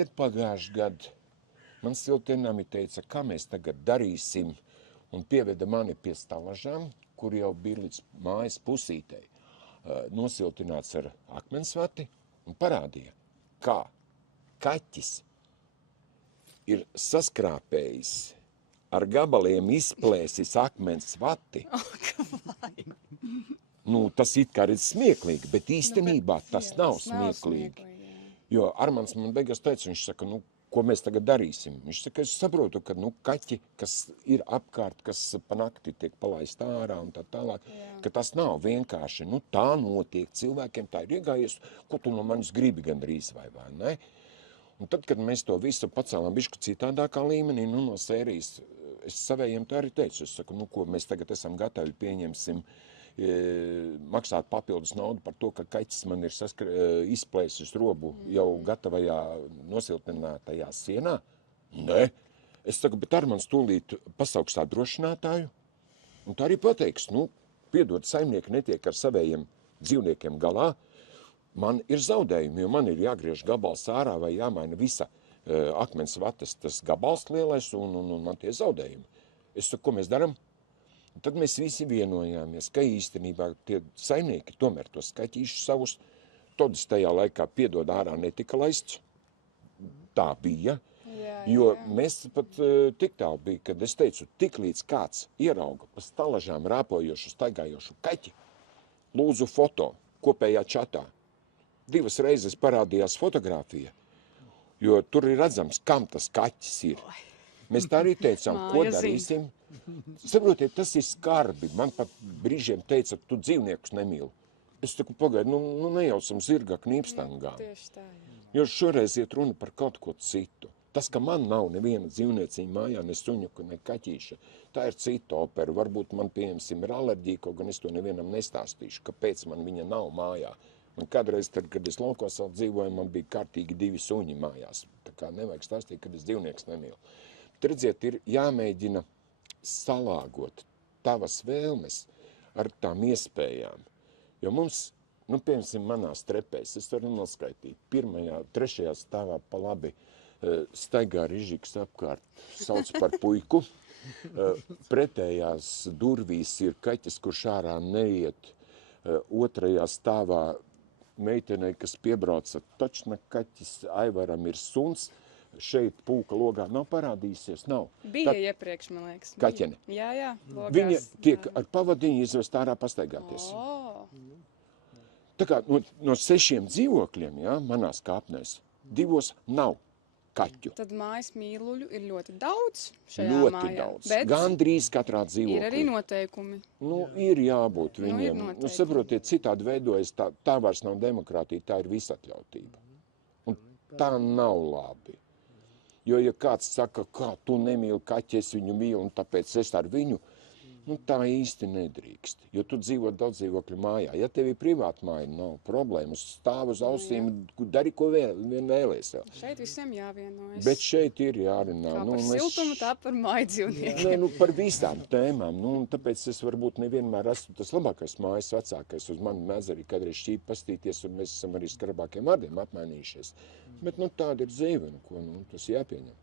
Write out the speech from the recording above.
kad pagājuši gadu man siltenami teica, kā mēs tagad darīsim, un pieveda mani pie stalažām, kur jau bija līdz mājas pusītei nosiltināts ar akmensvati, un parādīja, kā kaķis ir saskrāpējis ar gabaliem izplēsis akmensvati. Nu, tas it kā ir smieklīgi, bet īstenībā tas nav smieklīgi. Jo Armands man beigās teica, viņš saka, nu, ko mēs tagad darīsim? Viņš saka, es saprotu, ka kaķi, kas ir apkārt, kas pa nakti tiek palaist ārā un tā tālāk, ka tas nav vienkārši, nu tā notiek, cilvēkiem tā ir iegājies, ko tu no manis gribi gandrīz vai ne? Un tad, kad mēs to visu pacēlām bišku citādākā līmenī, nu no sērijas, es savējiem tā arī teicu, es saku, nu ko mēs tagad esam gatavi, pieņemsim, maksāt papildus naudu par to, ka kaķis man ir izplēsis robu jau gatavajā nosiltinātajā sienā. Nē. Es saku, bet Armands tūlīt pasauks tā drošinātāju, un tā arī pateiks, nu, piedod, saimnieki netiek ar savējiem dzīvniekiem galā, man ir zaudējumi, jo man ir jāgriež gabals ārā vai jāmaina visa akmens vates tas gabals lielais un man tie zaudējumi. Es saku, ko mēs daram? Un tad mēs visi vienojāmies, ka īstenībā tie saimnieki tomēr tos skaķīšus savus, Todis tajā laikā piedod ārā netika laists, tā bija, jo mēs pat tik tālu bija, kad es teicu, tik līdz kāds ierauga pa stalažām rāpojošu, staigājošu kaķi, lūdzu foto kopējā čatā. 2 reizes parādījās fotogrāfija, jo tur ir redzams, kam tas kaķis ir. Mēs tā arī teicām, ko darīsim. Saprotiet, tas ir skarbi. Man pat brīžiem teica, tu dzīvniekus nemīli. Es saku, pagaidu, nu nejaucam zirga knīpstangām. Tieši tā, jā. Jo šoreiz iet runa par kaut ko citu. Tas, ka man nav neviena dzīvnieciņa mājā, ne suņuka, ne kaķīša, tā ir cita opera. Varbūt man, pieņemsim, ir alerģija, kaut gan es to nevienam nestāstīšu, kāpēc man viņa nav mājā. Man kādreiz, tad, kad es laukos vēl dzīvoju, man bija kārtīgi 2 suņi mājās. Tā kā nevajag stāstīt, kad es dzīvnieks nemīlu. Bet redziet, ir jāmēģina salāgot tavas vēlmes ar tām iespējām. Jo mums, nu, piemēram, manās trepēs, es varu noskaitīt, 1., 3. stāvā pa labi staigā Rižiks apkārt, sauc par puiku. Pretējās durvīs ir kaķis, kurš ārā neiet. 2. stāvā meitenei, kas piebrauca, točna kaķis, Aivaram ir suns. Šeit pūka logā nav parādījusies, nav. Bija iepriekš, man liekas. Kaķene. Jā, logās. Viņa tiek ar pavadiņu izvest ārā pastaigāties. Tā kā no 6 dzīvokļiem, jā, manās kāpnēs, 2 nav kaķu. Tad mājas mīluļu ir ļoti daudz šajā Ļoti mājā. daudz. Bet Gandrīz katrā dzīvoklī. ir arī noteikumi. Nu, ir jābūt viņiem. ir noteikumi. Saprotiet, citādi veidojas, tā vairs nav demokrātija, tā ir visatļautība. Un tā nav labi. Jo, ja kāds saka, kā tu nemīli kaķi, es viņu mīlu, un tāpēc es ar viņu, nu tā īsti nedrīkst. Jo tu dzīvo daudz dzīvokļu mājā. Ja tev ir privāta māja, nav problēmas. Stāv uz ausīm, dari, ko vien vēlies. Šeit visiem jāvienojas. Bet šeit ir jārunā. Kā par siltumu, tā par mājdzīvniekiem. Nē, nu par visām tēmām. Nu, un tāpēc es varbūt nevienmēr esmu tas labākais mājas vecākais. Uz mani mēdz arī kādreiz šķīpi pastīties, un mēs esam arī skrabākiem vārdiem apmainījušies. Bet nu tāda ir dzīve, un ko, nu, tas jāpieņem.